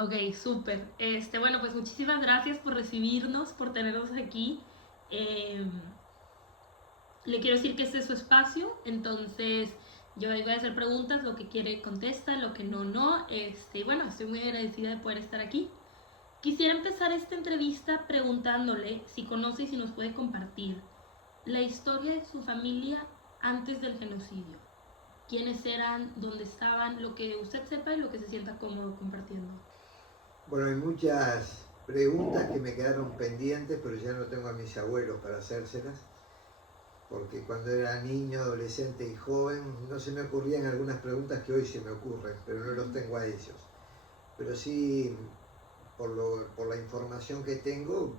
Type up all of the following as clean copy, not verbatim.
Ok, súper. Bueno, pues muchísimas gracias por recibirnos, por tenernos aquí. Eh, Le quiero decir que este es su espacio, entonces yo ahí voy a hacer preguntas, lo que quiere contesta, lo que no, no. Bueno, estoy muy agradecida de poder estar aquí. Quisiera empezar esta entrevista preguntándole si conoce y si nos puede compartir la historia de su familia antes del genocidio. ¿Quiénes eran? ¿Dónde estaban? Lo que usted sepa y lo que se sienta cómodo compartiendo. Bueno, hay muchas preguntas que me quedaron pendientes, pero ya no tengo a mis abuelos para hacérselas, porque cuando era niño, adolescente y joven no se me ocurrían algunas preguntas que hoy se me ocurren, pero no los tengo a ellos. Pero sí, por la información que tengo,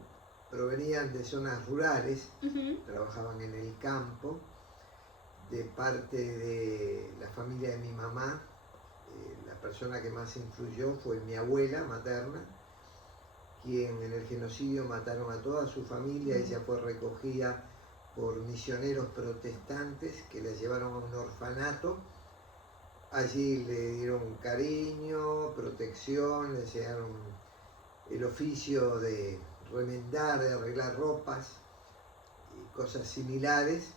provenían de zonas rurales, Ujú. trabajaban en el campo, de parte de la familia de mi mamá. La persona que más influyó fue mi abuela materna, quien en el genocidio mataron a toda su familia. Ella fue recogida por misioneros protestantes que la llevaron a un orfanato. Allí le dieron cariño, protección, le enseñaron el oficio de remendar, de arreglar ropas y cosas similares.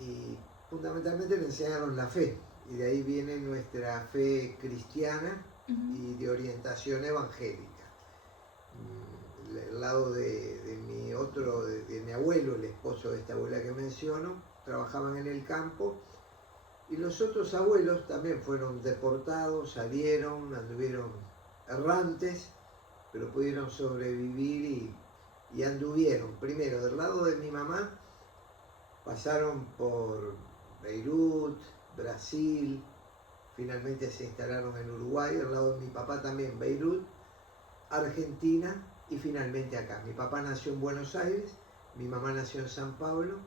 Y fundamentalmente le enseñaron la fe. Y de ahí viene nuestra fe cristiana y de orientación evangélica. El lado de mi otro, de mi abuelo, el esposo de esta abuela que menciono, trabajaban en el campo, y los otros abuelos también fueron deportados, salieron, anduvieron errantes, pero pudieron sobrevivir y anduvieron. Primero, del lado de mi mamá, pasaron por Beirut, Brasil, finalmente se instalaron en Uruguay. Del lado de mi papá también Beirut, Argentina y finalmente acá. Mi papá nació en Buenos Aires, mi mamá nació en San Pablo,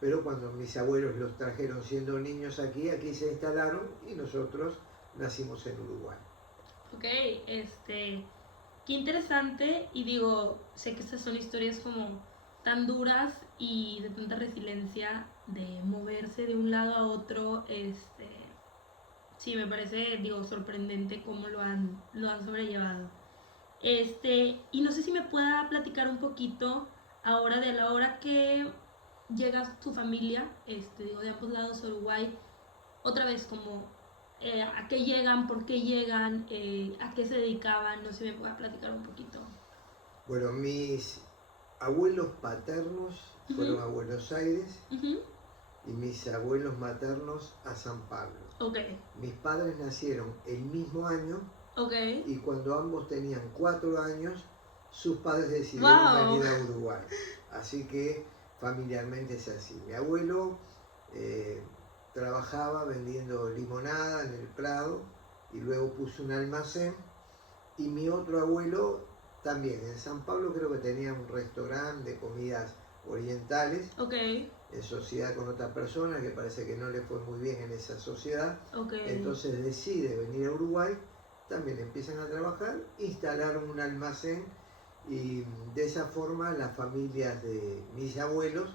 pero cuando mis abuelos los trajeron siendo niños aquí se instalaron y nosotros nacimos en Uruguay. Ok, qué interesante y digo, sé que estas son historias como tan duras y de tanta resiliencia de moverse de un lado a otro, sí, me parece, digo, sorprendente cómo lo han sobrellevado. Y no sé si me pueda platicar un poquito ahora de la hora que llega tu familia, digo, de ambos lados, Uruguay, otra vez como a qué llegan, por qué llegan, a qué se dedicaban, no sé si me pueda platicar un poquito. Bueno, mis abuelos paternos Ujú, fueron a Buenos Aires ujú. y mis abuelos maternos a San Pablo. Ok, Mis padres nacieron el mismo año ok. y cuando ambos tenían 4 años, sus padres decidieron Wow. venir a Uruguay. Así que familiarmente es así. Mi abuelo eh, trabajaba vendiendo limonada en el Prado y luego puso un almacén. Y mi otro abuelo también en San Pablo creo que tenía un restaurante de comidas orientales Ok, en sociedad con otra persona que parece que no le fue muy bien en esa sociedad. ok. Entonces decide venir a Uruguay, también empiezan a trabajar, instalaron un almacén y de esa forma las familias de mis abuelos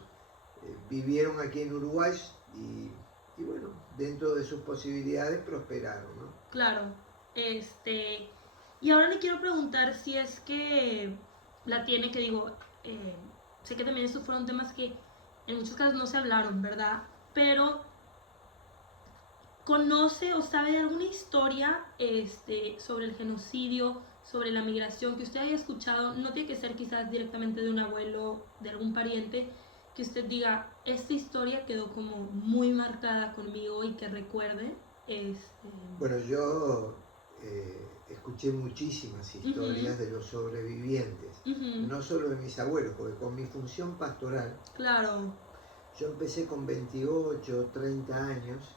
vivieron aquí en Uruguay y bueno, dentro de sus posibilidades prosperaron, ¿no? Claro. Este. Y ahora le quiero preguntar si es que la tiene, que digo, eh, sé que también estos fueron temas que en muchos casos no se hablaron, ¿verdad? Pero conoce o sabe de alguna historia sobre el genocidio, sobre la migración que usted haya escuchado, no tiene que ser quizás directamente de un abuelo, de algún pariente, que usted diga, esta historia quedó como muy marcada conmigo y que recuerde. Este, Bueno, yo escuché muchísimas Ujú, historias de los sobrevivientes, ujú. no solo de mis abuelos, porque con mi función pastoral Claro. yo empecé con 28, 30 años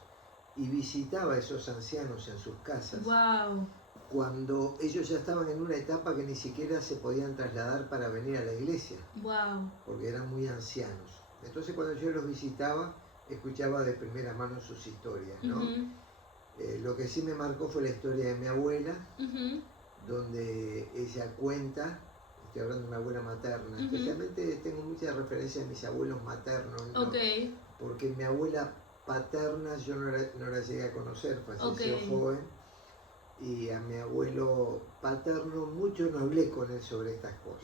y visitaba a esos ancianos en sus casas Wow. cuando ellos ya estaban en una etapa que ni siquiera se podían trasladar para venir a la iglesia, Wow. porque eran muy ancianos. Entonces cuando yo los visitaba, escuchaba de primera mano sus historias, ¿no? Ujú, Lo que sí me marcó fue la historia de mi abuela, ujú, donde ella cuenta, estoy hablando de mi abuela materna, ujú. especialmente tengo muchas referencias de mis abuelos maternos, Ok, ¿no? Porque mi abuela paterna yo no la llegué a conocer, ok. falleció joven, y a mi abuelo paterno mucho no hablé con él sobre estas cosas.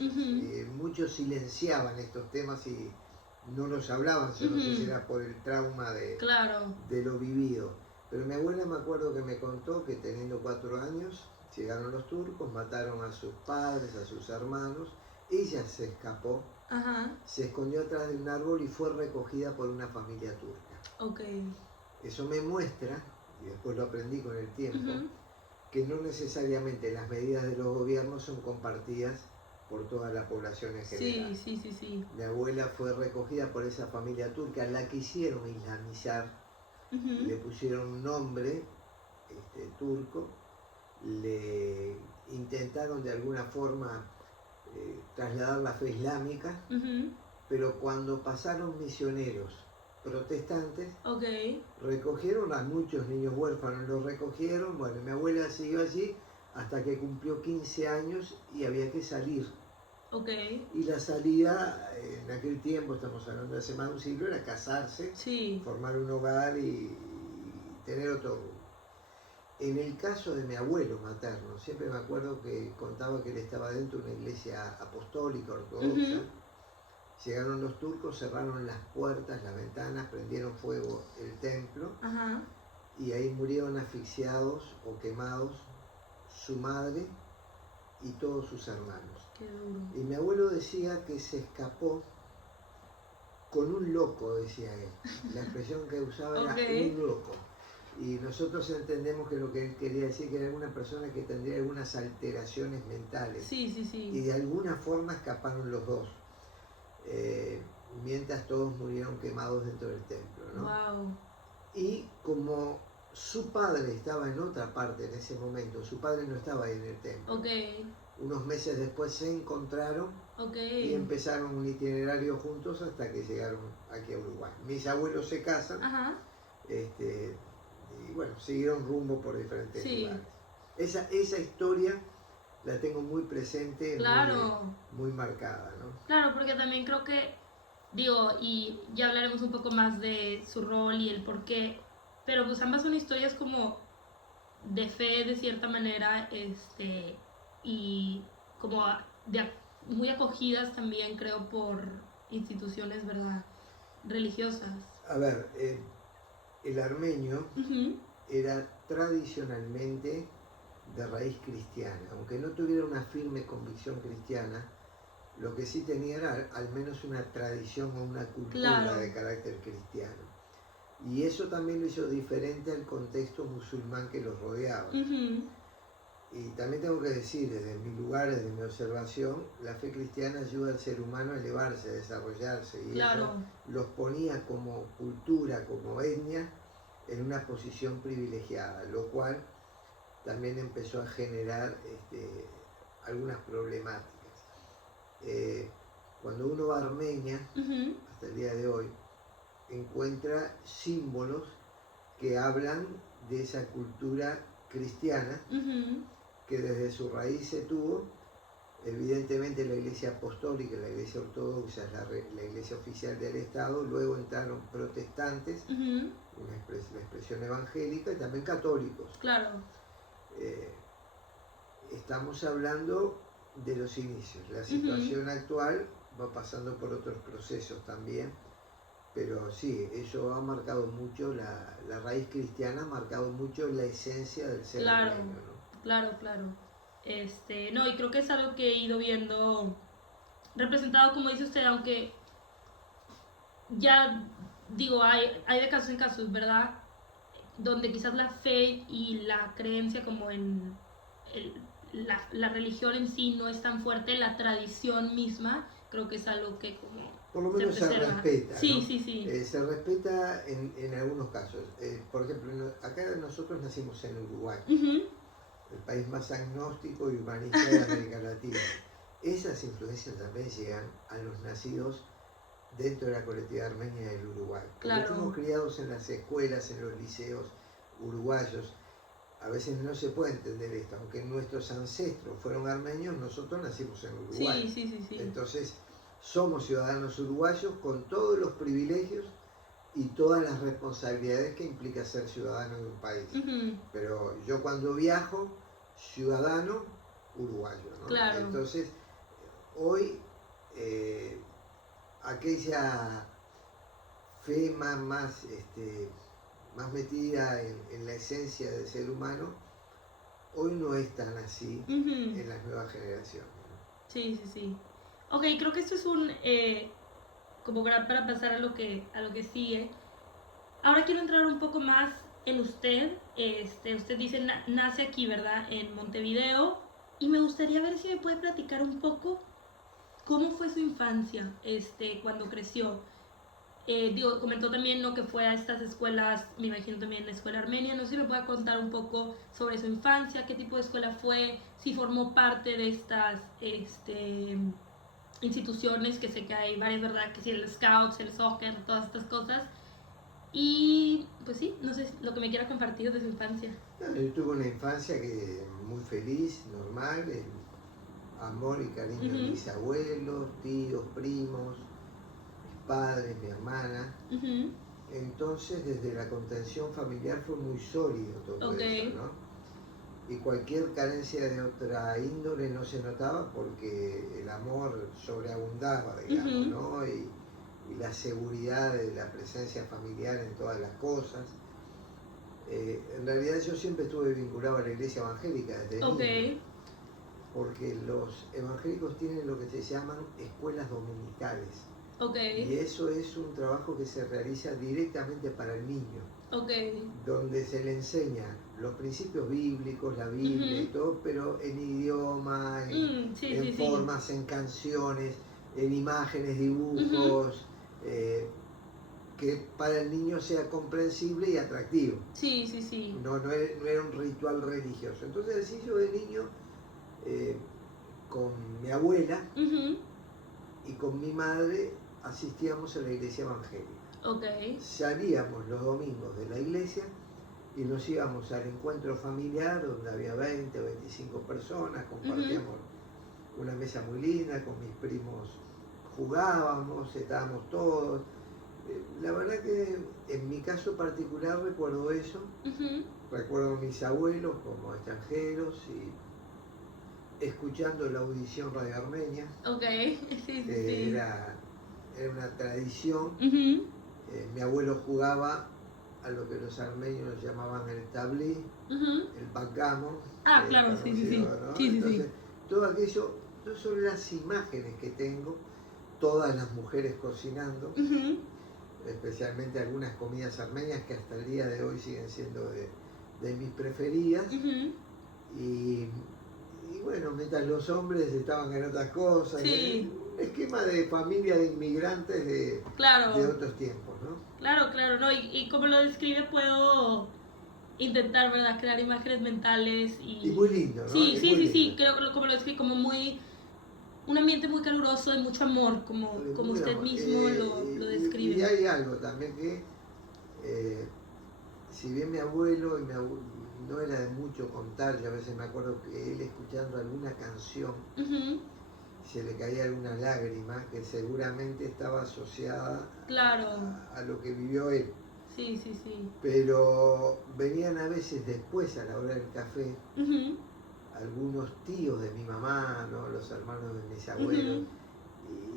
Muchos silenciaban estos temas y no los hablaban, yo no sé si era por el trauma de lo vivido. Pero mi abuela me acuerdo que me contó que teniendo 4 años llegaron los turcos, mataron a sus padres, a sus hermanos, ella se escapó, se escondió atrás de un árbol y fue recogida por una familia turca. Eso me muestra, y después lo aprendí con el tiempo, que no necesariamente las medidas de los gobiernos son compartidas por toda la población en general. Sí. Mi abuela fue recogida por esa familia turca, la quisieron islamizar, le pusieron un nombre turco, le intentaron de alguna forma trasladar la fe islámica, pero cuando pasaron misioneros protestantes, recogieron a muchos niños huérfanos, los recogieron, bueno, mi abuela siguió allí hasta que cumplió 15 años y había que salir. Y la salida, en aquel tiempo, estamos hablando de hace más de un siglo, era casarse, formar un hogar y tener otro. En el caso de mi abuelo materno, siempre me acuerdo que contaba que él estaba dentro de una iglesia apostólica, ortodoxa. Llegaron los turcos, cerraron las puertas, las ventanas, prendieron fuego el templo y ahí murieron asfixiados o quemados su madre y todos sus hermanos. Qué duro. Y mi abuelo decía que se escapó con un loco, decía él. La expresión que usaba era un loco. Y nosotros entendemos que lo que él quería decir que era una persona que tendría algunas alteraciones mentales. Y de alguna forma escaparon los dos. Mientras todos murieron quemados dentro del templo, ¿no? Y como su padre estaba en otra parte en ese momento, su padre no estaba ahí en el templo. Unos meses después se encontraron y empezaron un itinerario juntos hasta que llegaron aquí a Uruguay. Mis abuelos se casan y bueno, siguieron rumbo por diferentes lugares. Esa historia la tengo muy presente, muy marcada, ¿no? Claro, porque también creo que, y ya hablaremos un poco más de su rol y el por qué, pero pues ambas son historias como de fe de cierta manera, y como muy acogidas también, creo, por instituciones, ¿verdad?, religiosas. A ver, el armenio era tradicionalmente de raíz cristiana, aunque no tuviera una firme convicción cristiana, lo que sí tenía era al menos una tradición o una cultura de carácter cristiano. Y eso también lo hizo diferente al contexto musulmán que los rodeaba. Y también tengo que decir, desde mi lugar, desde mi observación, la fe cristiana ayuda al ser humano a elevarse, a desarrollarse, y eso los ponía como cultura, como etnia, en una posición privilegiada, lo cual también empezó a generar algunas problemáticas. Cuando uno va a Armenia, hasta el día de hoy, encuentra símbolos que hablan de esa cultura cristiana que desde su raíz se tuvo. Evidentemente la iglesia apostólica, la iglesia ortodoxa es la iglesia oficial del Estado, luego entraron protestantes, la expresión evangélica, y también católicos. Estamos hablando de los inicios. La situación actual va pasando por otros procesos también, pero sí, eso ha marcado mucho, la raíz cristiana ha marcado mucho la esencia del ser armenio, ¿no? Claro. No, y creo que es algo que he ido viendo representado, como dice usted, aunque ya hay de casos en casos, ¿verdad?, donde quizás la fe y la creencia como en la religión en sí no es tan fuerte, la tradición misma creo que es algo que como por lo menos se respeta, sí, ¿no? sí. Se respeta en algunos casos. Por ejemplo, acá nosotros nacimos en Uruguay, el país más agnóstico y humanista de América Latina. Esas influencias también llegan a los nacidos dentro de la colectividad armenia del Uruguay. Como fuimos criados en las escuelas, en los liceos uruguayos, a veces no se puede entender esto, aunque nuestros ancestros fueron armenios, nosotros nacimos en Uruguay. Sí. Entonces, somos ciudadanos uruguayos con todos los privilegios y todas las responsabilidades que implica ser ciudadano de un país. Pero yo cuando viajo, ciudadano uruguayo, ¿no? Claro. Entonces, hoy aquella fe más metida en la esencia del ser humano, hoy no es tan así en las nuevas generaciones, ¿no? Sí, sí, sí. Ok, creo que esto es un como para pasar a lo que sigue. Ahora quiero entrar un poco más en usted. Usted dice nace aquí, ¿verdad? En Montevideo. Y me gustaría ver si me puede platicar un poco cómo fue su infancia, cuando creció. Comentó también, ¿no?, que fue a estas escuelas, me imagino también la escuela armenia. No sé si me puede contar un poco sobre su infancia, qué tipo de escuela fue, si formó parte de estas instituciones, que sé que hay varias, ¿verdad? Que si el Scouts, el soccer, todas estas cosas. Y pues sí, no sé lo que me quiera compartir de su infancia. Yo tuve una infancia muy feliz, normal, el amor y cariño de mis abuelos, tíos, primos, mis padres, mi hermana. Entonces, desde la contención familiar fue muy sólido todo eso, ¿no? Y cualquier carencia de otra índole no se notaba porque el amor sobreabundaba, digamos, ¿no? Y la seguridad de la presencia familiar en todas las cosas. En realidad yo siempre estuve vinculado a la iglesia evangélica desde niño, porque los evangélicos tienen lo que se llaman escuelas dominicales. Y eso es un trabajo que se realiza directamente para el niño, donde se le enseña los principios bíblicos, la Biblia y todo, pero en idioma, en formas, en canciones, en imágenes, dibujos, que para el niño sea comprensible y atractivo. Sí, sí, sí. No era un ritual religioso. Entonces, así yo de niño, con mi abuela y con mi madre, asistíamos a la iglesia evangélica. Salíamos los domingos de la iglesia y nos íbamos al encuentro familiar, donde había 20 o 25 personas, compartíamos una mesa muy linda, con mis primos jugábamos, estábamos todos. La verdad que en mi caso particular recuerdo eso, recuerdo a mis abuelos como extranjeros y escuchando la audición Radio Armenia. Era una tradición. Mi abuelo jugaba a lo que los armenios llamaban el tablí, el backgammon. Claro, sí, ¿no? Entonces, todo aquello, no son las imágenes que tengo, todas las mujeres cocinando, especialmente algunas comidas armenias que hasta el día de hoy siguen siendo de mis preferidas. Y bueno, mientras los hombres estaban en otras cosas, un esquema de familia de inmigrantes de otros tiempos, ¿no? Claro, no, y como lo describe puedo intentar, ¿verdad?, crear imágenes mentales y muy lindo, ¿no? Sí, creo que como lo describe, como un ambiente muy caluroso, de mucho amor, como usted amor. Mismo lo describe. Y hay algo también que, si bien mi abuelo no era de mucho contar, yo a veces me acuerdo que él, escuchando alguna canción, se le caía alguna lágrima que seguramente estaba asociada a lo que vivió él. Sí. Pero venían a veces después, a la hora del café, algunos tíos de mi mamá, ¿no?, los hermanos de mis abuelos,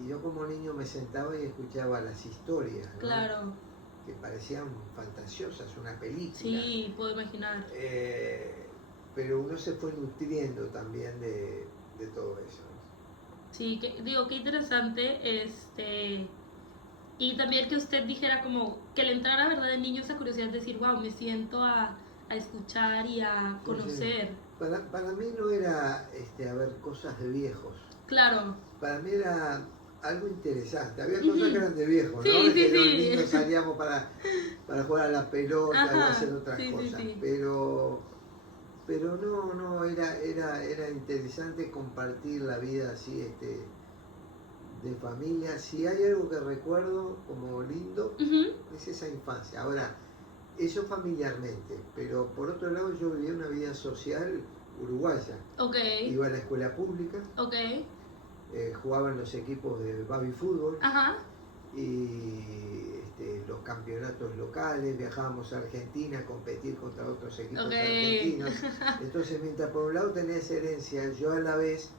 y yo como niño me sentaba y escuchaba las historias, ¿no? Que parecían fantasiosas, una película. Sí, puedo imaginar. Pero uno se fue nutriendo también de todo eso, ¿no? Sí, qué interesante, y también que usted dijera como que le entrara, ¿verdad?, de niño esa curiosidad de decir, wow, me siento a escuchar y a conocer. Para mí no era a ver cosas de viejos. Claro. Para mí era algo interesante. Había cosas que eran de viejos, ¿no? Sí. Los niños salíamos para jugar a la pelota y hacer otras cosas. Pero no, era interesante compartir la vida así, de familia. Si hay algo que recuerdo como lindo, es esa infancia. Ahora, eso familiarmente, pero por otro lado yo vivía una vida social uruguaya. Iba a la escuela pública, jugaba en los equipos de baby fútbol, y los campeonatos locales, viajábamos a Argentina a competir contra otros equipos Okay. argentinos. Entonces, mientras por un lado tenía esa herencia, yo a la vez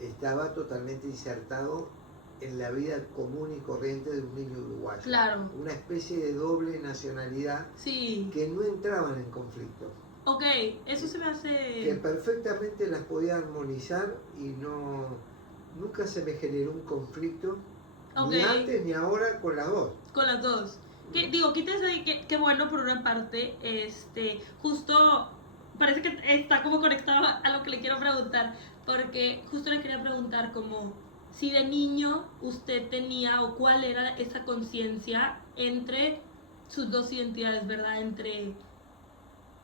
estaba totalmente insertado en la vida común y corriente de un niño uruguayo. Claro. Una especie de doble nacionalidad Sí. que no entraban en conflicto. Ok, eso se me Que hace... perfectamente las podía armonizar y nunca se me generó un conflicto, Ok. ni antes ni ahora con las dos. Con las dos. Digo, qué bueno por una parte, justo parece que está como conectado a lo que le quiero preguntar, porque justo le quería preguntar como si de niño usted tenía o cuál era esa conciencia entre sus dos identidades, ¿verdad?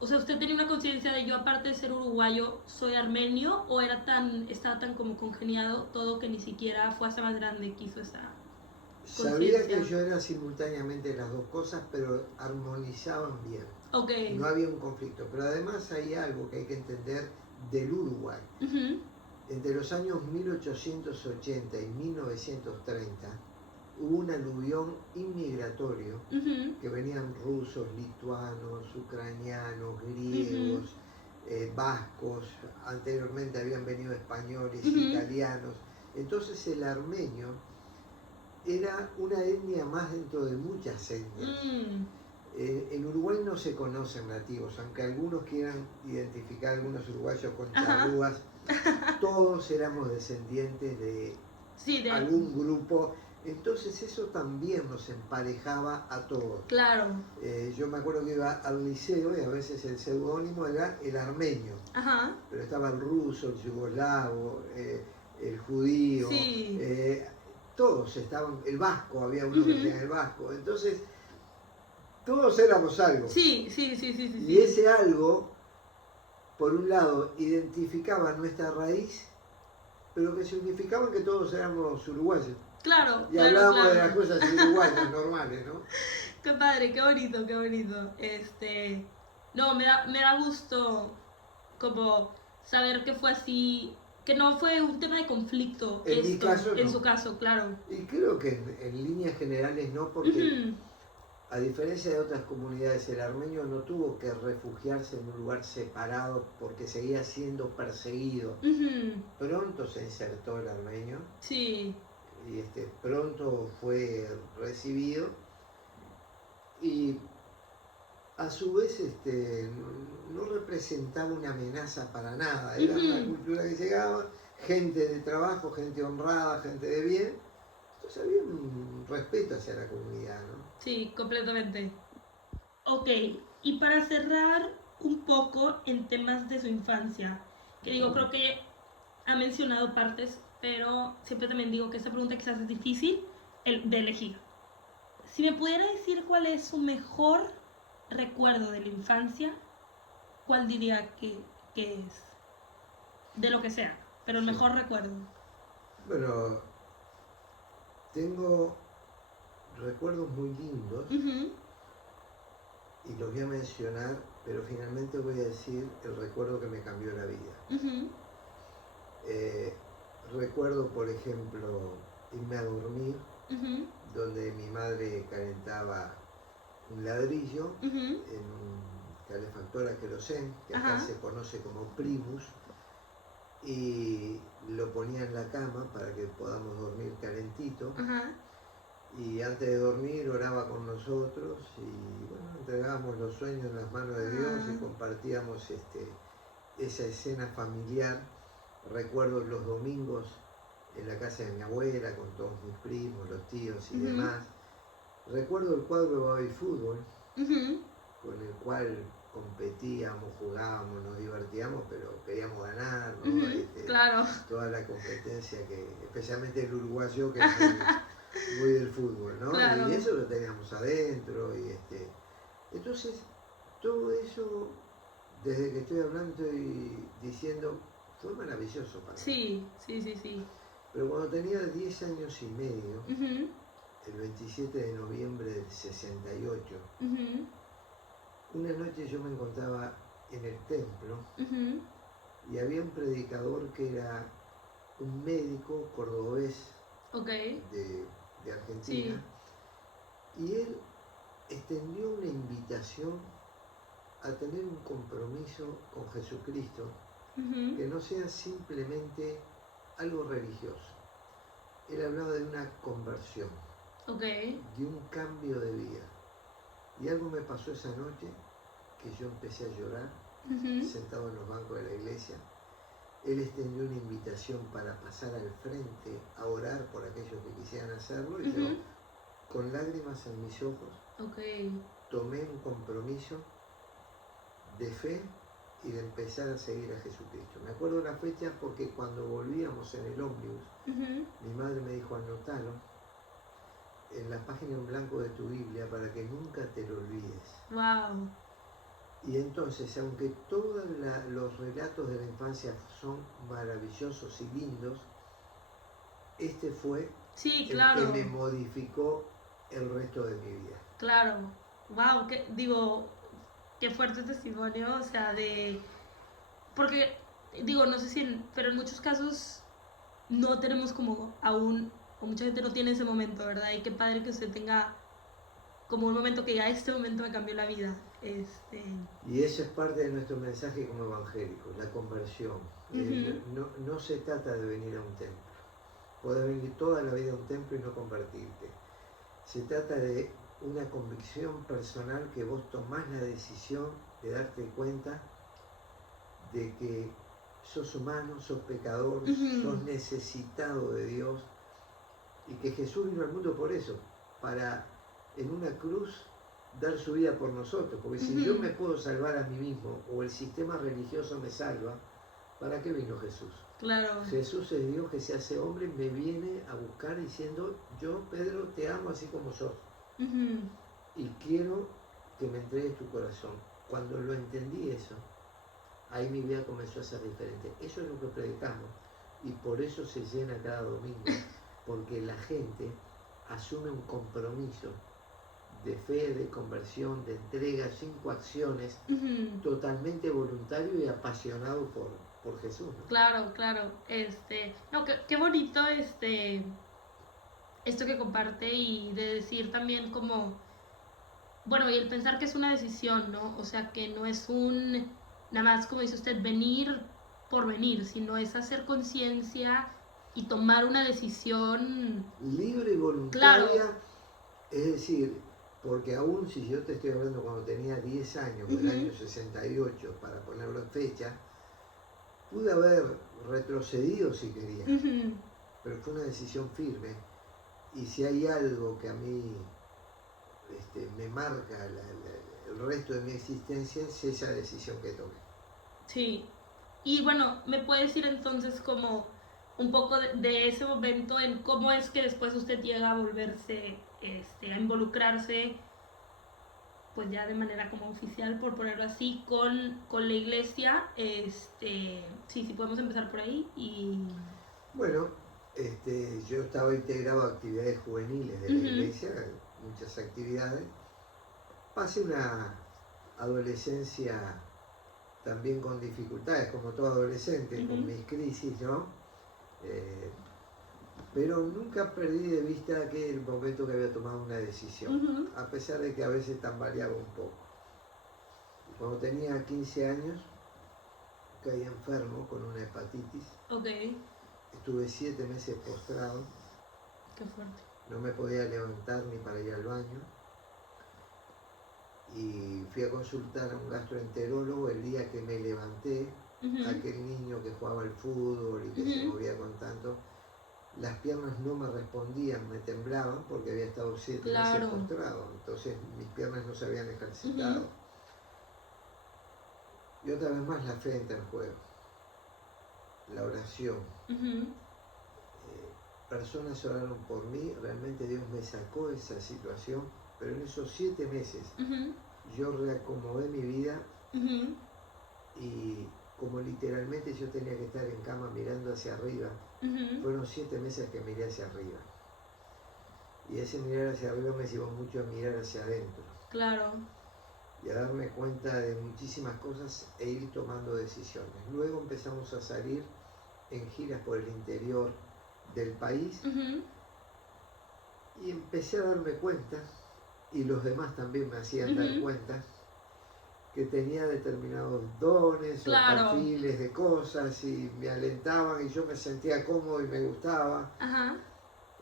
O sea, ¿usted tenía una conciencia de yo aparte de ser uruguayo soy armenio o estaba tan como congeniado todo que ni siquiera fue hasta más grande que hizo esa Sabía conciencia? que yo era simultáneamente las dos cosas, pero armonizaban bien. Ok. No había un conflicto. Pero además hay algo que hay que entender del Uruguay. Uh-huh. Entre los años 1880 y 1930 hubo un aluvión inmigratorio Uh-huh. que venían rusos, lituanos, ucranianos, griegos, vascos, anteriormente habían venido españoles, italianos. Entonces el armenio era una etnia más dentro de muchas etnias. En Uruguay no se conocen nativos, aunque algunos quieran identificar a algunos uruguayos con charrúas, todos éramos descendientes de algún grupo. Entonces eso también nos emparejaba a todos. Claro. Yo me acuerdo que iba al liceo y a veces el seudónimo era el armenio. Ajá. Pero estaba el ruso, el yugoslavo, el judío, Sí. todos estaban, el vasco, había uno que tenía el vasco. Entonces, todos éramos algo. Sí. Y ese algo, por un lado, identificaba nuestra raíz, pero que significaba que todos éramos uruguayos. Claro. Y hablábamos de las cosas uruguayas normales, ¿no? Qué padre, qué bonito, qué bonito. No, me da gusto como saber que fue así, que no fue un tema de conflicto En mi caso, en no. su caso, claro. Y creo que en líneas generales no, porque a diferencia de otras comunidades, el armenio no tuvo que refugiarse en un lugar separado porque seguía siendo perseguido. Pronto se insertó el armenio. Sí. Y pronto fue recibido. Y a su vez no representaba una amenaza para nada. Era una cultura que llegaba, gente de trabajo, gente honrada, gente de bien. Entonces había un respeto hacia la comunidad, ¿no? Sí, completamente. Ok, y para cerrar un poco en temas de su infancia, que digo, creo que ha mencionado partes, pero siempre también digo que esta pregunta quizás es difícil de elegir. Si me pudiera decir cuál es su mejor recuerdo de la infancia, ¿cuál diría que es? De lo que sea, pero el mejor recuerdo. Bueno, tengo recuerdos muy lindos y los voy a mencionar, pero finalmente voy a decir el recuerdo que me cambió la vida. Recuerdo, por ejemplo, irme a dormir, donde mi madre calentaba un ladrillo en un calefactor a querosén, que acá se conoce como primus, y lo ponía en la cama para que podamos dormir calentito. Y antes de dormir oraba con nosotros y bueno, entregábamos los sueños en las manos de Dios y compartíamos esa escena familiar. Recuerdo los domingos en la casa de mi abuela con todos mis primos, los tíos y demás. Recuerdo el cuadro de baby fútbol con el cual competíamos, jugábamos, nos divertíamos, pero queríamos ganar, ¿no? Claro. Toda la competencia que, especialmente el uruguayo, que es muy del fútbol, ¿no? Claro. Y eso lo teníamos adentro y entonces todo eso, desde que estoy hablando y diciendo, fue maravilloso para mí. Sí. Pero cuando tenía 10 años y medio, el 27 de noviembre del 68, una noche yo me encontraba en el templo y había un predicador que era un médico cordobés de Argentina, y él extendió una invitación a tener un compromiso con Jesucristo que no sea simplemente algo religioso. Él hablaba de una conversión, Okay. de un cambio de vida. Y algo me pasó esa noche que yo empecé a llorar sentado en los bancos de la iglesia. Él extendió una invitación para pasar al frente a orar por aquellos que quisieran hacerlo y yo, con lágrimas en mis ojos, Okay. tomé un compromiso de fe y de empezar a seguir a Jesucristo. Me acuerdo la fecha porque cuando volvíamos en el ómnibus, mi madre me dijo, anotalo en la página en blanco de tu Biblia para que nunca te lo olvides. Wow. Y entonces, aunque todos los relatos de la infancia son maravillosos y lindos, este fue Sí, el que claro. me modificó el resto de mi vida. Claro. Wow, qué fuerte testimonio, o sea, porque digo, no sé si, pero en muchos casos no tenemos como aún, o mucha gente no tiene ese momento, ¿verdad? Y qué padre que usted tenga como un momento que ya este momento me cambió la vida. Y eso es parte de nuestro mensaje como evangélicos, la conversión. No se trata de venir a un templo. Puedes venir toda la vida a un templo y no convertirte. Se trata de una convicción personal que vos tomás la decisión de darte cuenta de que sos humano, sos pecador, sos necesitado de Dios y que Jesús vino al mundo por eso, para en una cruz dar su vida por nosotros, porque si yo me puedo salvar a mí mismo o el sistema religioso me salva, ¿para qué vino Jesús? Claro. Jesús es Dios que se hace hombre, me viene a buscar diciendo, yo Pedro te amo así como sos y quiero que me entregues tu corazón. Cuando lo entendí eso, ahí mi vida comenzó a ser diferente. Eso es lo que predicamos y por eso se llena cada domingo, porque la gente asume un compromiso de fe, de conversión, de entrega, sin coacciones, totalmente voluntario y apasionado por Jesús, ¿no? Claro, claro. No, qué bonito esto que comparte y de decir también como, bueno, y el pensar que es una decisión, ¿no? O sea, que no es nada más como dice usted, venir por venir, sino es hacer conciencia y tomar una decisión libre y voluntaria, claro. Es decir, porque aún si yo te estoy hablando cuando tenía 10 años, del año 68, para ponerlo en fecha, pude haber retrocedido si quería, pero fue una decisión firme. Y si hay algo que a mí me marca el resto de mi existencia, es esa decisión que tomé. Sí. Y bueno, ¿me puede decir entonces como un poco de ese momento en cómo es que después usted llega a volverse, a involucrarse, pues ya de manera como oficial, por ponerlo así, con la iglesia? Sí, podemos empezar por ahí y... Bueno, yo estaba integrado a actividades juveniles de la iglesia, muchas actividades. Pasé una adolescencia también con dificultades, como todo adolescente, con mis crisis, ¿no? Pero nunca perdí de vista aquel momento que había tomado una decisión, a pesar de que a veces tambaleaba un poco. Cuando tenía 15 años, caí enfermo con una hepatitis. Okay. Estuve 7 meses postrado. Qué fuerte. No me podía levantar ni para ir al baño. Y fui a consultar a un gastroenterólogo el día que me levanté. Aquel niño que jugaba al fútbol y que se movía con tanto, las piernas no me respondían, me temblaban porque había estado 7 meses postrado, entonces mis piernas no se habían ejercitado. Y otra vez más la fe entra en juego, la oración. Personas oraron por mí, realmente Dios me sacó de esa situación, pero en esos 7 meses yo reacomodé mi vida y como literalmente yo tenía que estar en cama mirando hacia arriba, fueron 7 meses que miré hacia arriba. Y ese mirar hacia arriba me llevó mucho a mirar hacia adentro. Claro. Y a darme cuenta de muchísimas cosas e ir tomando decisiones. Luego empezamos a salir en giras por el interior del país y empecé a darme cuenta y los demás también me hacían Ujú. dar cuenta que tenía determinados dones o Claro. perfiles de cosas y me alentaban y yo me sentía cómodo y me gustaba. Ajá.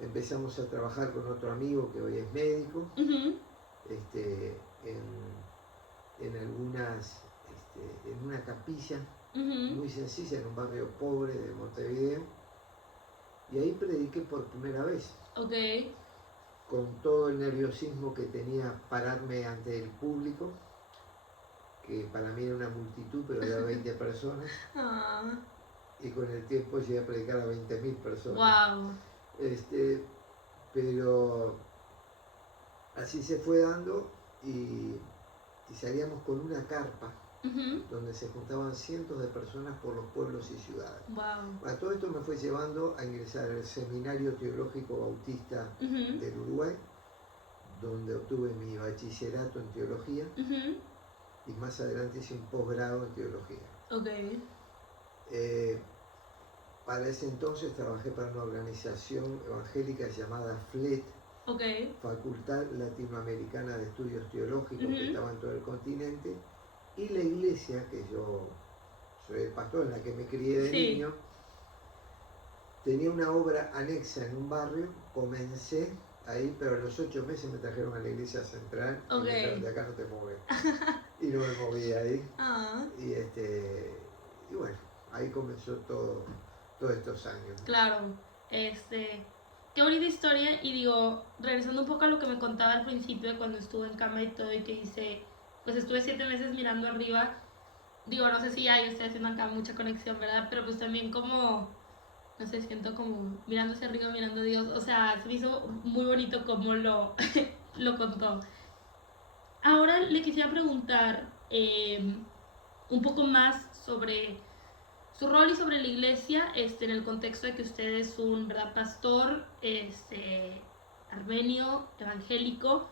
Empezamos a trabajar con otro amigo que hoy es médico, Ujú. este, en algunas, en una capilla Ujú. muy sencilla en un barrio pobre de Montevideo, y ahí prediqué por primera vez, Ok. con todo el nerviosismo que tenía pararme ante el público, que para mí era una multitud, pero era 20 personas, Ah. y con el tiempo llegué a predicar a 20.000 personas. Wow. Este, pero así se fue dando y salíamos con una carpa Ujú. donde se juntaban cientos de personas por los pueblos y ciudades. Wow. Bueno, todo esto me fue llevando a ingresar al Seminario Teológico Bautista Ujú. del Uruguay, donde obtuve mi bachillerato en teología Ujú. y más adelante hice un posgrado en teología. Ok. Eh, para ese entonces trabajé para una organización evangélica llamada FLET, Ok. Facultad Latinoamericana de Estudios Teológicos, que Ujú. estaba en todo el continente, y la iglesia, que yo soy el pastor, en la que me crié de Sí. niño, tenía una obra anexa en un barrio. Comencé ahí, pero a los 8 meses me trajeron a la iglesia central y Ok. me dijeron: de acá no te mueves. Y no me moví ahí. Ah. Y bueno, ahí comenzó todos estos años. Claro. Qué bonita historia. Y digo, regresando un poco a lo que me contaba al principio, cuando estuve en cama y todo, y que hice, pues estuve 7 meses mirando arriba. Digo, no sé si ya yo estoy haciendo acá mucha conexión, ¿verdad? Pero pues también como, no sé, siento como mirando hacia arriba, mirando a Dios. O sea, se me hizo muy bonito como lo contó. Ahora le quisiera preguntar un poco más sobre su rol y sobre la iglesia, en el contexto de que usted es un, ¿verdad?, pastor armenio, evangélico.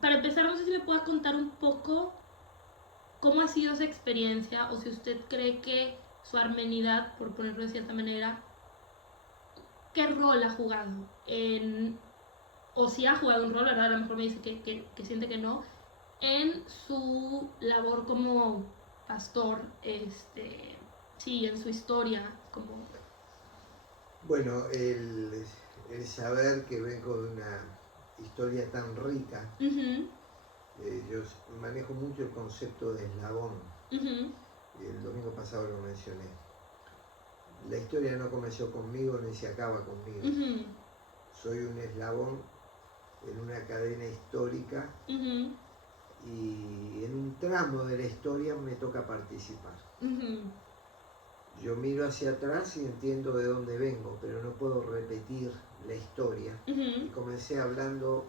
Para empezar, no sé si me pueda contar un poco cómo ha sido esa experiencia, o si usted cree que su armenidad, por ponerlo de cierta manera, qué rol ha jugado en, o si ha jugado un rol, ¿verdad? A lo mejor me dice que siente que no, en su labor como pastor, sí, en su historia, como... Bueno, el saber que vengo de una historia tan rica, Ujú. yo manejo mucho el concepto de eslabón. Ujú. El domingo pasado lo mencioné. La historia no comenzó conmigo ni se acaba conmigo. Ujú. Soy un eslabón en una cadena histórica Ujú. y en un tramo de la historia me toca participar. Ujú. Yo miro hacia atrás y entiendo de dónde vengo, pero no puedo repetir la historia. Y Ujú. comencé hablando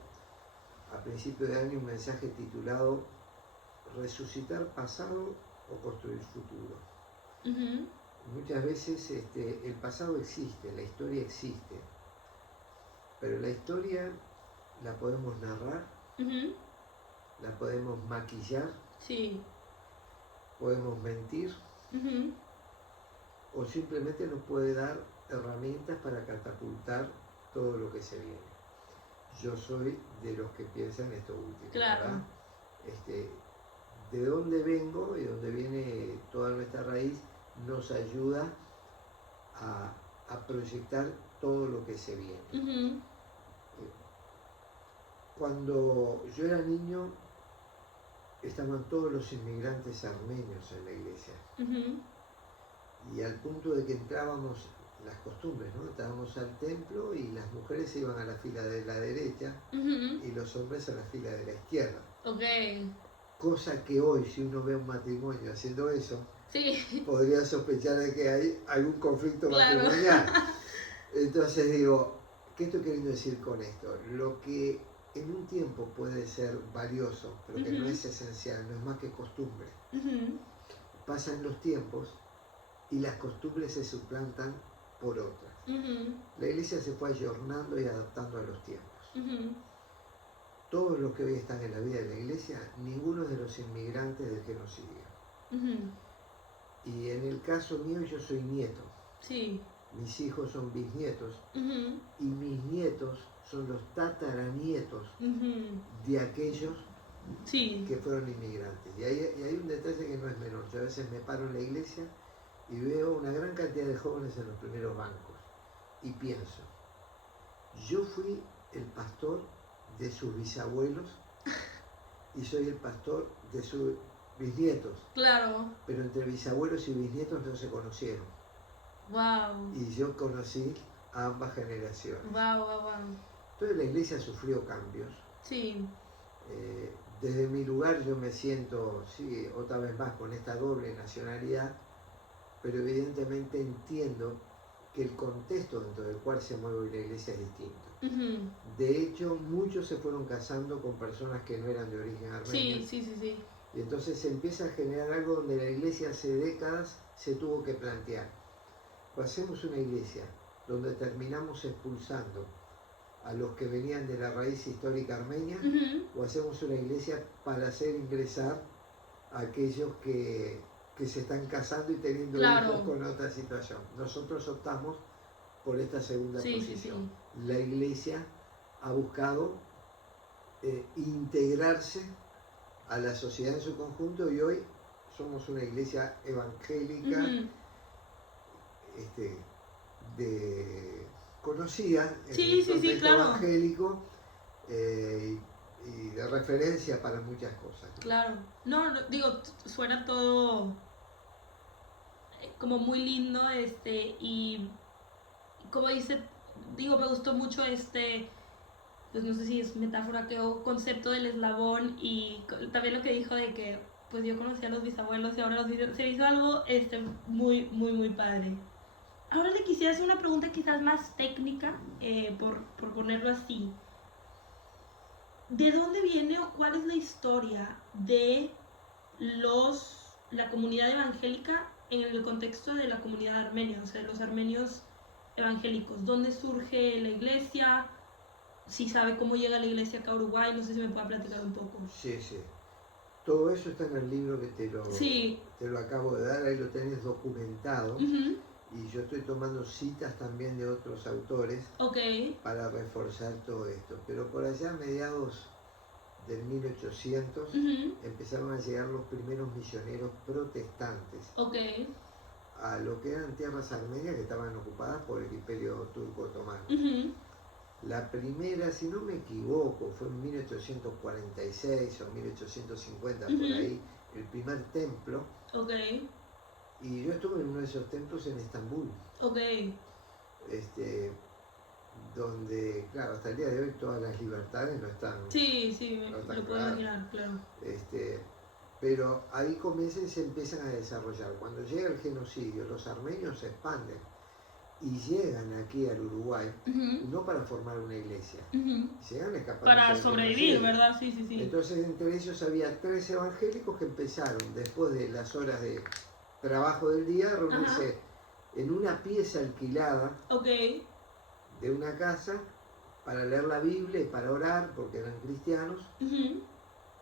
a principio de año un mensaje titulado ¿Resucitar pasado o construir futuro? Ujú. Muchas veces el pasado existe, la historia existe, pero la historia la podemos narrar, Ujú. la podemos maquillar, Sí. podemos mentir, Ujú. o simplemente nos puede dar herramientas para catapultar todo lo que se viene. Yo soy de los que piensan esto último, Claro. ¿verdad? Este, de dónde vengo y dónde viene toda nuestra raíz nos ayuda a proyectar todo lo que se viene. Ujú. Cuando yo era niño estaban todos los inmigrantes armenios en la iglesia, Ujú. y al punto de que entrábamos, las costumbres, ¿no? Entrábamos al templo y las mujeres iban a la fila de la derecha Ujú. y los hombres a la fila de la izquierda. Ok. Cosa que hoy, si uno ve un matrimonio haciendo eso, Sí. podría sospechar de que hay algún conflicto Claro. matrimonial. Entonces digo, ¿qué estoy queriendo decir con esto? Lo que en un tiempo puede ser valioso, pero que no Ujú. es esencial, no es más que costumbre. Ujú. Pasan los tiempos y las costumbres se suplantan por otras. Ujú. La iglesia se fue ayornando y adaptando a los tiempos. Ujú. Todos los que hoy están en la vida de la iglesia, ninguno de los inmigrantes del genocidio. Ujú. Y en el caso mío, yo soy nieto. Sí. Mis hijos son bisnietos Ujú. y mis nietos son los tataranietos Ujú. de aquellos Sí, que fueron inmigrantes. Y hay un detalle que no es menor. Yo a veces me paro en la iglesia y veo una gran cantidad de jóvenes en los primeros bancos y pienso, yo fui el pastor de sus bisabuelos y soy el pastor de sus bisnietos, claro. pero entre bisabuelos y bisnietos no se conocieron. Wow. Y yo conocí a ambas generaciones. Wow, wow, wow. Entonces la iglesia sufrió cambios. Sí. Desde mi lugar yo me siento, sí, otra vez más con esta doble nacionalidad, pero evidentemente entiendo que el contexto dentro del cual se mueve hoy la iglesia es distinto. Ujú. De hecho, muchos se fueron casando con personas que no eran de origen armenio. Sí, sí, sí, sí. Y entonces se empieza a generar algo donde la iglesia hace décadas se tuvo que plantear. O hacemos una iglesia donde terminamos expulsando a los que venían de la raíz histórica armenia, Ujú. o hacemos una iglesia para hacer ingresar a aquellos que se están casando y teniendo hijos Claro. con otra situación. Nosotros optamos por esta segunda Sí, sí, posición. sí. La iglesia ha buscado integrarse a la sociedad en su conjunto y hoy somos una iglesia evangélica, Ujú. este, conocida en Sí, el sí, sí, contexto claro. evangélico y de referencia para muchas cosas, ¿no? Claro. No, no, digo, suena todo como muy lindo, y como dice, digo, me gustó mucho pues no sé si es metáfora que o concepto del eslabón y también lo que dijo de que pues yo conocí a los bisabuelos y ahora se hizo algo muy, muy, muy padre. Ahora le quisiera hacer una pregunta quizás más técnica, por ponerlo así. ¿De dónde viene o cuál es la historia de la comunidad evangélica en el contexto de la comunidad armenia, o sea, los armenios evangélicos? ¿Dónde surge la iglesia? Si sabe cómo llega la iglesia acá a Uruguay, no sé si me pueda platicar un poco. Sí, sí. Todo eso está en el libro que Sí. te lo acabo de dar, ahí lo tenés documentado. Uh-huh. Y yo estoy tomando citas también de otros autores Ok. para reforzar todo esto. Pero por allá a mediados del 1800 Uh-huh. empezaron a llegar los primeros misioneros protestantes Ok. a lo que eran tierras armenias que estaban ocupadas por el Imperio Turco Otomano. Uh-huh. La primera, si no me equivoco, fue en 1846 o 1850, por Uh-huh. ahí, el primer templo. Ok. Y yo estuve en uno de esos templos en Estambul, Ok. donde, claro, hasta el día de hoy todas las libertades Sí, sí, no me están lo puedo claras. imaginar, claro. Pero ahí comienzan y se empiezan a desarrollar. Cuando llega el genocidio, los armenios se expanden y llegan aquí al Uruguay, Uh-huh. no para formar una iglesia, Uh-huh. llegan escapándose Para del sobrevivir, genocidio. ¿verdad? Sí, sí, sí. Entonces entre ellos había 3 evangélicos que empezaron, después de las horas de trabajo del día, a Ajá. reunirse en una pieza alquilada Ok. de una casa para leer la Biblia y para orar, porque eran cristianos. Uh-huh.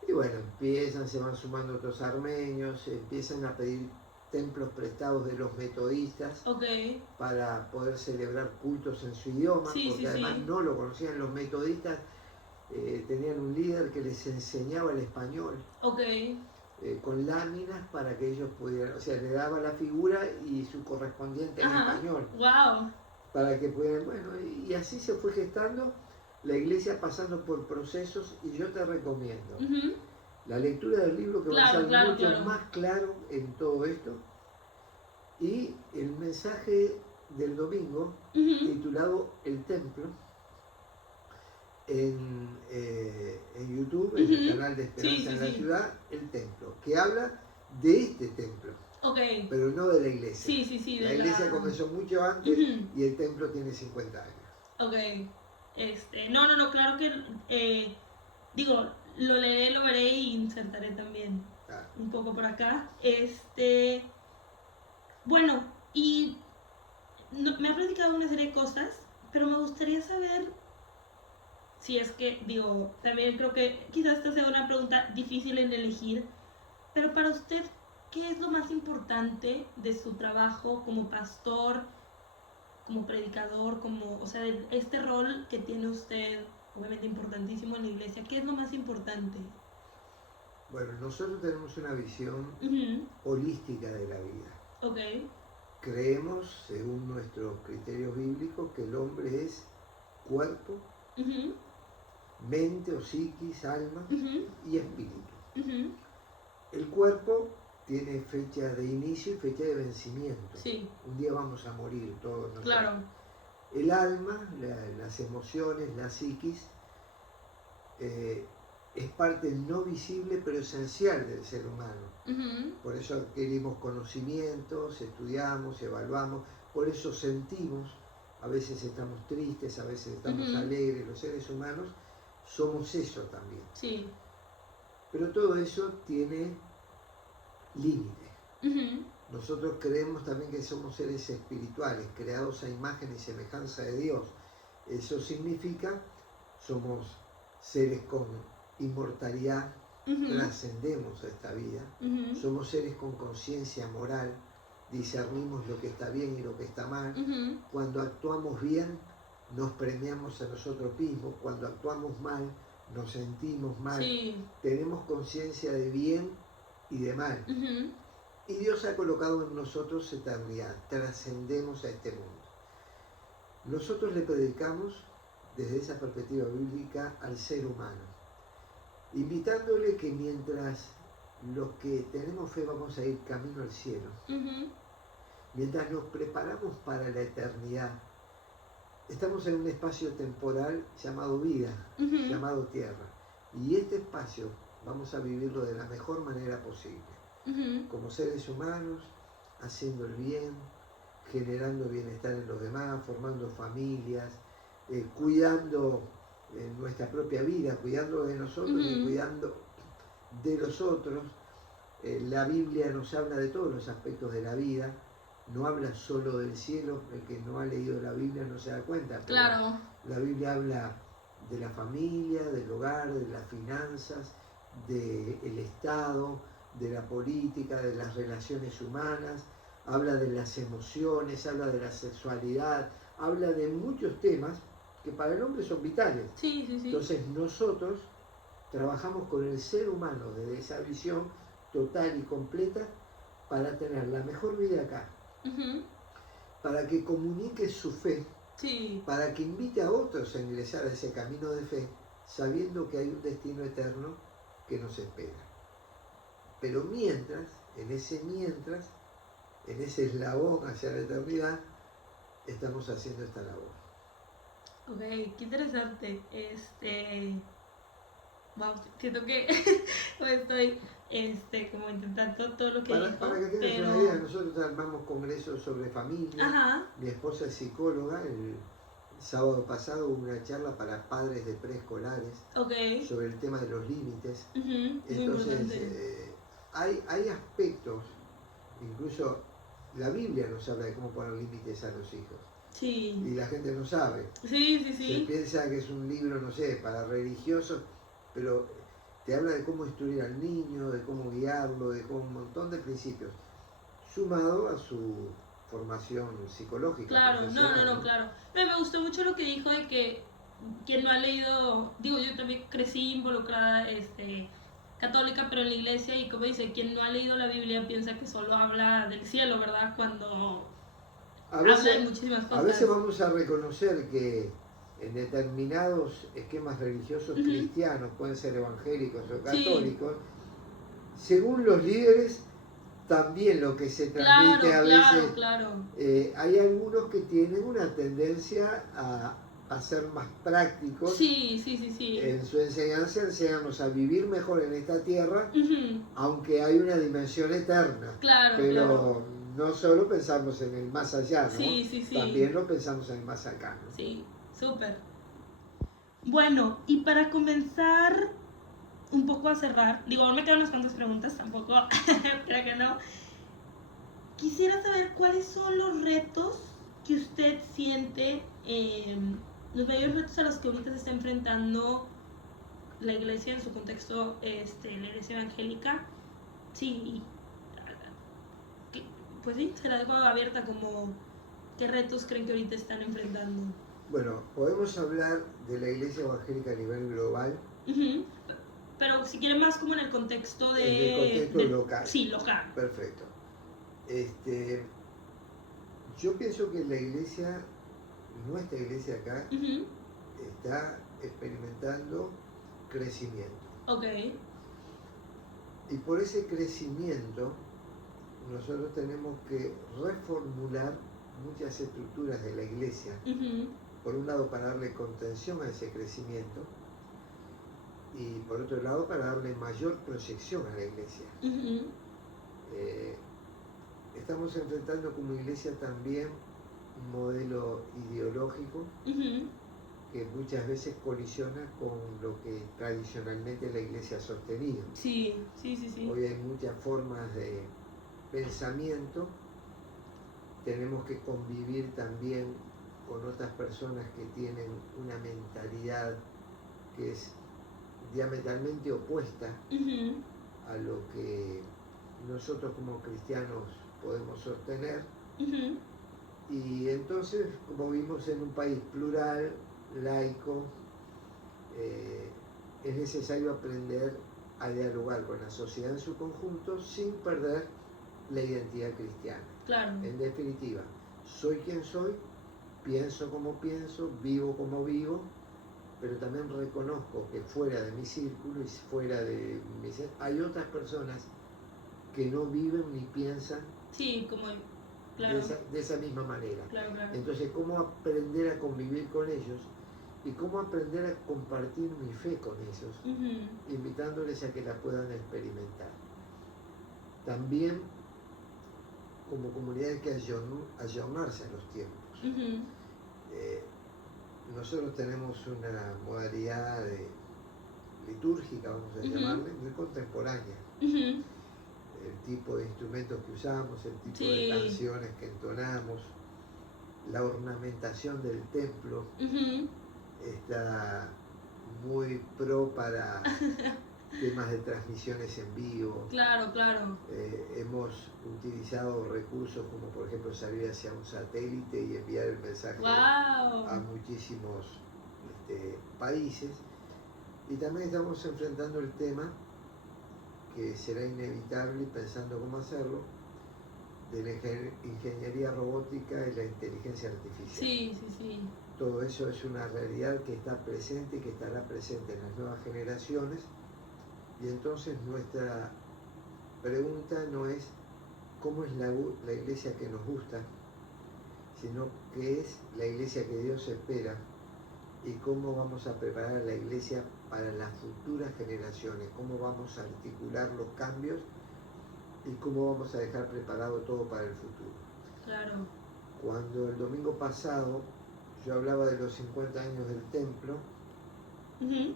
Y bueno, se van sumando otros armenios, empiezan a pedir templos prestados de los metodistas Ok. para poder celebrar cultos en su idioma, Sí, porque sí, además sí. no lo conocían los metodistas, tenían un líder que les enseñaba el español. Ok. Con láminas para que ellos pudieran, o sea, le daba la figura y su correspondiente en Ajá. español, Wow. para que pudieran, bueno, y así se fue gestando la iglesia pasando por procesos y yo te recomiendo Uh-huh. la lectura del libro que va a Claro, ser claro, mucho claro. más claro en todo esto y el mensaje del domingo Uh-huh. titulado El Templo en YouTube, en el Uh-huh. canal de Sí, Esperanza sí, en la sí. Ciudad, El Templo, que habla de este templo, Ok. pero no de la iglesia. Sí, sí, sí, La de iglesia la... comenzó mucho antes Uh-huh. y el templo tiene 50 años. Ok. No, no, no, claro que... digo, lo leeré, lo veré y insertaré también Ah, un poco por acá. Bueno, y me ha platicado una serie de cosas, pero me gustaría saber si es que, digo, también creo que quizás esta sea una pregunta difícil en elegir, pero para usted, ¿qué es lo más importante de su trabajo como pastor? como predicador, como, o sea, de este rol que tiene usted, obviamente importantísimo en la iglesia, ¿qué es lo más importante? Bueno, nosotros tenemos una visión Ujú. holística de la vida. Ok. Creemos, según nuestros criterios bíblicos, que el hombre es cuerpo, Ujú. mente o psiquis, alma Ujú. y espíritu. Ujú. El cuerpo tiene fecha de inicio y fecha de vencimiento. Sí, Un día vamos a morir todos nosotros. claro. El alma, las emociones, la psiquis, es parte no visible pero esencial del ser humano. Ujú. Por eso adquirimos conocimientos, estudiamos, evaluamos, por eso sentimos, a veces estamos tristes, a veces estamos Ujú. alegres, los seres humanos somos eso también. Sí. Pero todo eso tiene límite. Ujú. Nosotros creemos también que somos seres espirituales, creados a imagen y semejanza de Dios. Eso significa, somos seres con inmortalidad, Ujú. trascendemos a esta vida, Ujú. somos seres con conciencia moral, discernimos lo que está bien y lo que está mal. Ujú. Cuando actuamos bien, nos premiamos a nosotros mismos. Cuando actuamos mal, nos sentimos mal. Sí. Tenemos conciencia de bien y de mal. Ujú. Y Dios ha colocado en nosotros eternidad, trascendemos a este mundo. Nosotros le predicamos desde esa perspectiva bíblica al ser humano, invitándole que mientras los que tenemos fe vamos a ir camino al cielo, Ujú. mientras nos preparamos para la eternidad, estamos en un espacio temporal llamado vida, Ujú. llamado tierra, y este espacio vamos a vivirlo de la mejor manera posible. Ujú. Como seres humanos, haciendo el bien, generando bienestar en los demás, formando familias, cuidando nuestra propia vida, cuidando de nosotros y Ujú. cuidando de los otros. La Biblia nos habla de todos los aspectos de la vida, no habla solo del cielo. El que no ha leído la Biblia no se da cuenta, pero Claro. la Biblia habla de la familia, del hogar, de las finanzas, del Estado, de la política, de las relaciones humanas, habla de las emociones, habla de la sexualidad, habla de muchos temas que para el hombre son vitales. Sí, sí, sí. Entonces nosotros trabajamos con el ser humano desde esa visión total y completa para tener la mejor vida acá, Ujú. para que comunique su fe, Sí. para que invite a otros a ingresar a ese camino de fe, sabiendo que hay un destino eterno que nos espera. Pero mientras, en ese eslabón hacia la eternidad, estamos haciendo esta labor. Ok, qué interesante. Wow, siento que estoy, como intentando todo lo que Para dijo, que tengas una idea, pero... nosotros armamos congresos sobre familia. Ajá. Mi esposa es psicóloga. El sábado pasado hubo una charla para padres de preescolares Ok. sobre el tema de los límites. Ujú. Muy Entonces, importante. hay aspectos, incluso la Biblia nos habla de cómo poner límites a los hijos. Sí. Y la gente no sabe. Sí, sí, Se sí. piensa que es un libro, no sé, para religiosos, pero te habla de cómo instruir al niño, de cómo guiarlo, de cómo un montón de principios, sumado a su formación psicológica, Claro, profesional, no, ¿no? claro. Me gustó mucho lo que dijo de que quien no ha leído, digo, yo también crecí involucrada, católica, pero en la iglesia, y como dice, quien no ha leído la Biblia piensa que solo habla del cielo, ¿verdad? Cuando A habla de veces, muchísimas a cosas. veces vamos a reconocer que en determinados esquemas religiosos Ujú. cristianos, pueden ser evangélicos o Sí, católicos, según los líderes, también lo que se transmite claro, a claro, veces, claro. hay algunos que tienen una tendencia a ser más prácticos Sí, sí, sí, sí. en su enseñanza, enseñarnos a vivir mejor en esta tierra, Ujú. aunque hay una dimensión eterna. Claro, claro. Pero no solo pensamos en el más allá, ¿no? Sí, sí, sí. También lo pensamos en el más acá, ¿no? Sí, súper. Bueno, y para comenzar un poco a cerrar, digo, aún me quedan unas cuantas preguntas, tampoco creo que no. Quisiera saber cuáles son los retos que usted siente, los mayores retos a los que ahorita se está enfrentando la iglesia en su contexto, la iglesia evangélica. Sí, pues sí, se la dejo abierta como ¿Qué retos creen que ahorita están enfrentando? Bueno, podemos hablar de la iglesia evangélica a nivel global. Ujú. Pero si quieren más como en el contexto En el contexto local. Sí, local. Perfecto. Yo pienso que la iglesia, nuestra iglesia acá, Ujú. está experimentando crecimiento. Ok. Y por ese crecimiento, nosotros tenemos que reformular muchas estructuras de la iglesia. Ujú. Por un lado, para darle contención a ese crecimiento, y por otro lado, para darle mayor proyección a la iglesia. Ujú. Estamos enfrentando como iglesia también un modelo ideológico Ujú. que muchas veces colisiona con lo que tradicionalmente la iglesia ha sostenido. Sí. Hoy hay muchas formas de pensamiento, tenemos que convivir también con otras personas que tienen una mentalidad que es diametralmente opuesta Ujú. a lo que nosotros como cristianos podemos sostener. Ujú. Y entonces, como vivimos en un país plural, laico, es necesario aprender a dialogar con la sociedad en su conjunto sin perder la identidad cristiana. Claro. En definitiva, soy quien soy, pienso como pienso, vivo como vivo, pero también reconozco que fuera de mi círculo y fuera de mi ser, hay otras personas que no viven ni piensan Sí, como... Claro. de esa misma manera. Claro. Entonces, ¿cómo aprender a convivir con ellos? Y cómo aprender a compartir mi fe con ellos, Ujú. invitándoles a que la puedan experimentar. También, como comunidad, hay que ayornarse a los tiempos. Ujú. Nosotros tenemos una modalidad litúrgica, vamos a llamarle, muy contemporánea. Ujú. El tipo de instrumentos que usamos, el tipo de Sí. canciones que entonamos, la ornamentación del templo Ujú. está muy pro para temas de transmisiones en vivo. Claro. Hemos utilizado recursos como por ejemplo salir hacia un satélite y enviar el mensaje Wow. a muchísimos países. Y también estamos enfrentando el tema, que será inevitable pensando cómo hacerlo, de la ingeniería robótica y la inteligencia artificial. Sí. Todo eso es una realidad que está presente y que estará presente en las nuevas generaciones. Y entonces nuestra pregunta no es cómo es la iglesia que nos gusta, sino qué es la iglesia que Dios espera y cómo vamos a preparar a la iglesia para las futuras generaciones, cómo vamos a articular los cambios y cómo vamos a dejar preparado todo para el futuro. Claro. Cuando el domingo pasado yo hablaba de los 50 años del templo, Ujú.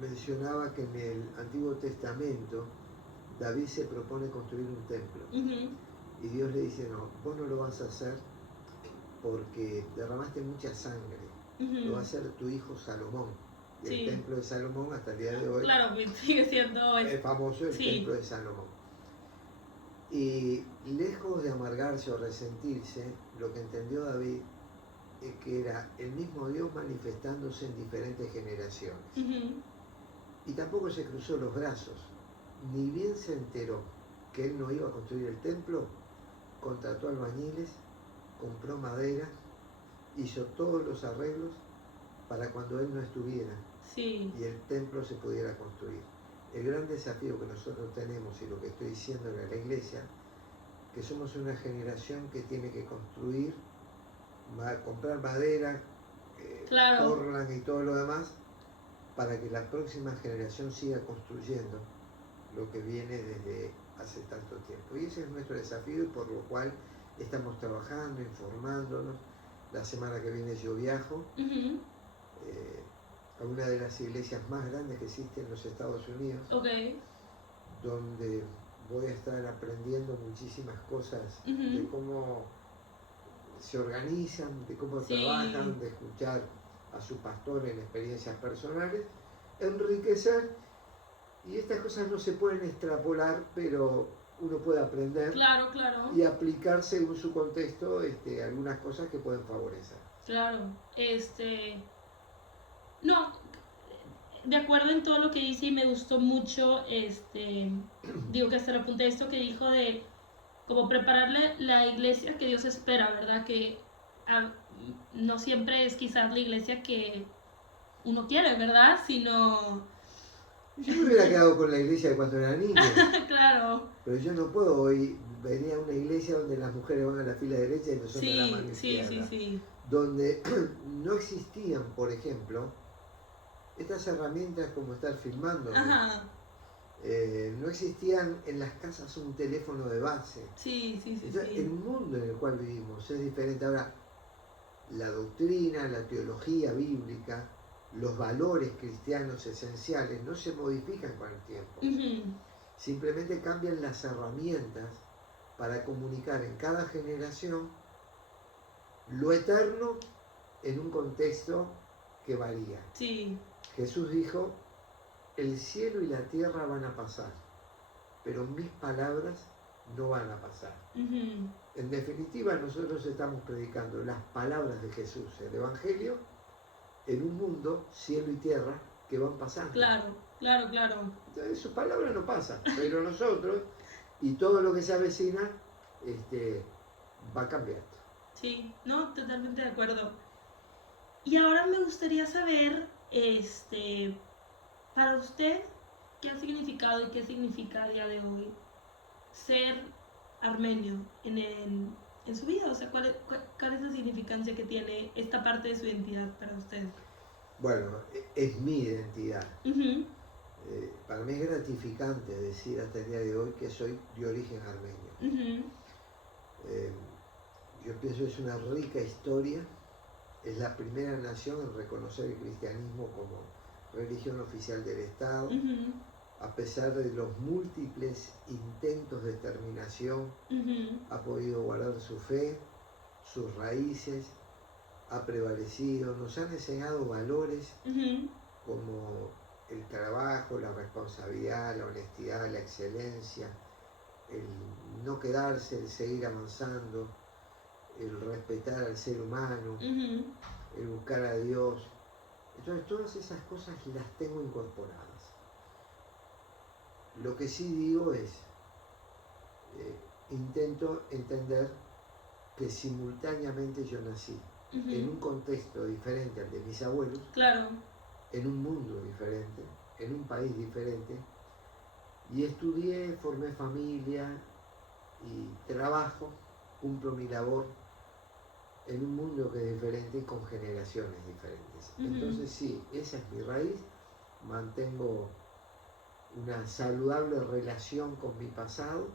mencionaba que en el Antiguo Testamento David se propone construir un templo. Ujú. Y Dios le dice, no, vos no lo vas a hacer porque derramaste mucha sangre. Ujú. Lo va a hacer tu hijo Salomón. Y Sí. el templo de Salomón hasta el día de hoy Claro, sigue siendo... es famoso, el Sí. templo de Salomón. Y lejos de amargarse o resentirse, lo que entendió David es que era el mismo Dios manifestándose en diferentes generaciones. Ujú. Y tampoco se cruzó los brazos. Ni bien se enteró que él no iba a construir el templo, contrató albañiles, compró madera, hizo todos los arreglos para cuando él no estuviera Sí. y el templo se pudiera construir. El gran desafío que nosotros tenemos, y lo que estoy diciendo en la iglesia, que somos una generación que tiene que construir, comprar madera, Claro. Portland y todo lo demás, para que la próxima generación siga construyendo lo que viene desde hace tanto tiempo. Y ese es nuestro desafío y por lo cual estamos trabajando, informándonos. La semana que viene yo viajo Ujú. a una de las iglesias más grandes que existen en los Estados Unidos, Ok. donde voy a estar aprendiendo muchísimas cosas Ujú. de cómo se organizan, de cómo Sí. trabajan, de escuchar a su pastor en experiencias personales, enriquecer. Y estas cosas no se pueden extrapolar, pero uno puede aprender Claro, claro, y aplicar según su contexto algunas cosas que pueden favorecer. claro. No, de acuerdo en todo lo que dice y me gustó mucho, digo que hasta le apunté esto que dijo de como prepararle la iglesia que Dios espera, ¿verdad? Que ah, no siempre es quizás la iglesia que uno quiere, ¿verdad? Sino, Yo me hubiera quedado con la iglesia de cuando era niño, claro, pero yo no puedo hoy venir a una iglesia donde las mujeres van a la fila derecha y nosotros a la sí, mano sí, sí, izquierda, sí. donde no existían, por ejemplo, estas herramientas como estar filmándome. Ajá, No existían en las casas un teléfono de base. sí, sí, sí, Entonces, el sí. mundo en el cual vivimos es diferente. Ahora, la doctrina, la teología bíblica, los valores cristianos esenciales no se modifican con el tiempo. Ujú, Simplemente cambian las herramientas para comunicar en cada generación lo eterno en un contexto que varía. sí, Jesús dijo, el cielo y la tierra van a pasar, pero mis palabras no van a pasar. ujú, En definitiva, nosotros estamos predicando las palabras de Jesús, el Evangelio, en un mundo, cielo y tierra, que van pasando. claro, claro, claro. Entonces sus palabras no pasan, pero nosotros y todo lo que se avecina va cambiando. Sí, no, totalmente de acuerdo. Y ahora me gustaría saber, para usted, ¿qué ha significado y qué significa a día de hoy ser armenio en su vida? O sea, ¿cuál es la significancia que tiene esta parte de su identidad para usted? Bueno, es mi identidad. Ujú, Para mí es gratificante decir hasta el día de hoy que soy de origen armenio. ujú, Eh, yo pienso que es una rica historia. Es la primera nación en reconocer el cristianismo como religión oficial del Estado, ujú, a pesar de los múltiples intentos de exterminación, ujú, ha podido guardar su fe, sus raíces, ha prevalecido, nos han enseñado valores ujú, como el trabajo, la responsabilidad, la honestidad, la excelencia, el no quedarse, el seguir avanzando, el respetar al ser humano, ujú. el buscar a Dios. Entonces todas esas cosas las tengo incorporadas. Lo que sí digo es, intento entender que simultáneamente yo nací en Ujú, un contexto diferente al de mis abuelos, claro. en un mundo diferente, en un país diferente, y estudié, formé familia y trabajo, cumplo mi labor en un mundo que es diferente y con generaciones diferentes. Ujú, Entonces sí, esa es mi raíz, mantengo una saludable relación con mi pasado,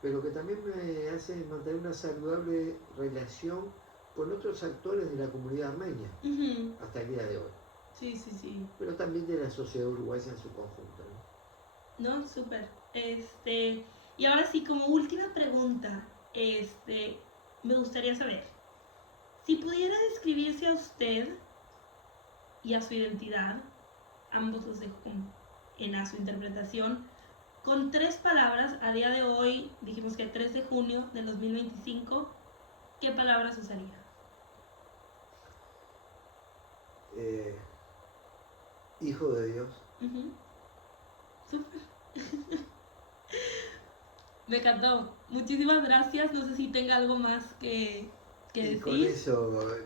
pero que también me hace mantener una saludable relación con otros actores de la comunidad armenia ujú. hasta el día de hoy, Sí, sí, sí. pero también de la sociedad uruguaya en su conjunto, No, súper. Y ahora sí, como última pregunta, me gustaría saber, si pudiera describirse a usted y a su identidad, ambos los dejo como a su interpretación, con tres palabras, a día de hoy, dijimos que 3 de junio del 2025, ¿qué palabras usaría? ¿no? Hijo de Dios. Ujú, súper. Me encantó. Muchísimas gracias. No sé si tenga algo más que Y decir.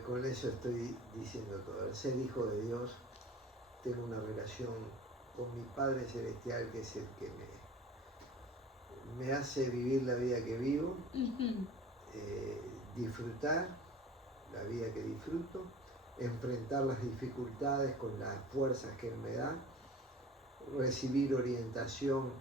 con eso estoy diciendo todo. Al ser hijo de Dios, tengo una relación con mi Padre Celestial, que es el que me hace vivir la vida que vivo, Ujú, eh, disfrutar la vida que disfruto, enfrentar las dificultades con las fuerzas que Él me da, recibir orientación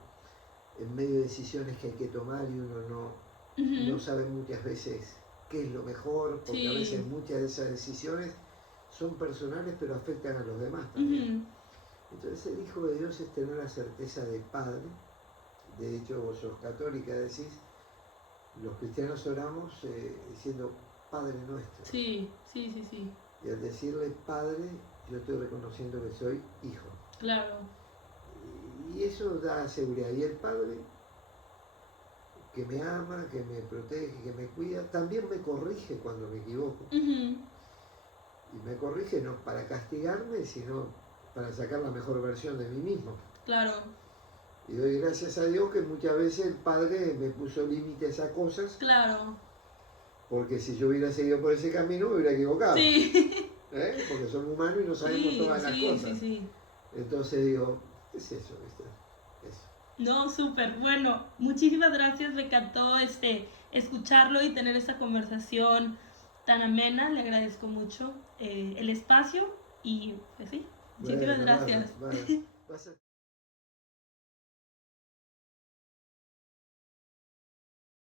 en medio de decisiones que hay que tomar y uno no ujú. sabe muchas veces qué es lo mejor, porque a veces Sí. muchas de esas decisiones son personales pero afectan a los demás también. Ujú, Entonces el Hijo de Dios es tener la certeza de Padre. De hecho vos sos católica, decís, los cristianos oramos diciendo Padre nuestro. sí, sí, sí, sí. Y al decirle Padre, yo estoy reconociendo que soy hijo. Claro. Y eso da seguridad. Y el Padre que me ama, que me protege, que me cuida, también me corrige cuando me equivoco. Ujú. Y me corrige no para castigarme, sino para sacar la mejor versión de mí mismo. Claro. Y doy gracias a Dios que muchas veces el Padre me puso límites a cosas, Claro. porque si yo hubiera seguido por ese camino me hubiera equivocado. Sí. Porque somos humanos y no sabemos Sí, todas las sí, cosas. sí, sí. Entonces digo, ¿qué es eso? ¿Viste? Eso. No, súper. Bueno, muchísimas gracias. Me encantó escucharlo y tener esta conversación tan amena. Le agradezco mucho el espacio y pues sí, muchísimas Bueno, gracias. bueno, vas a...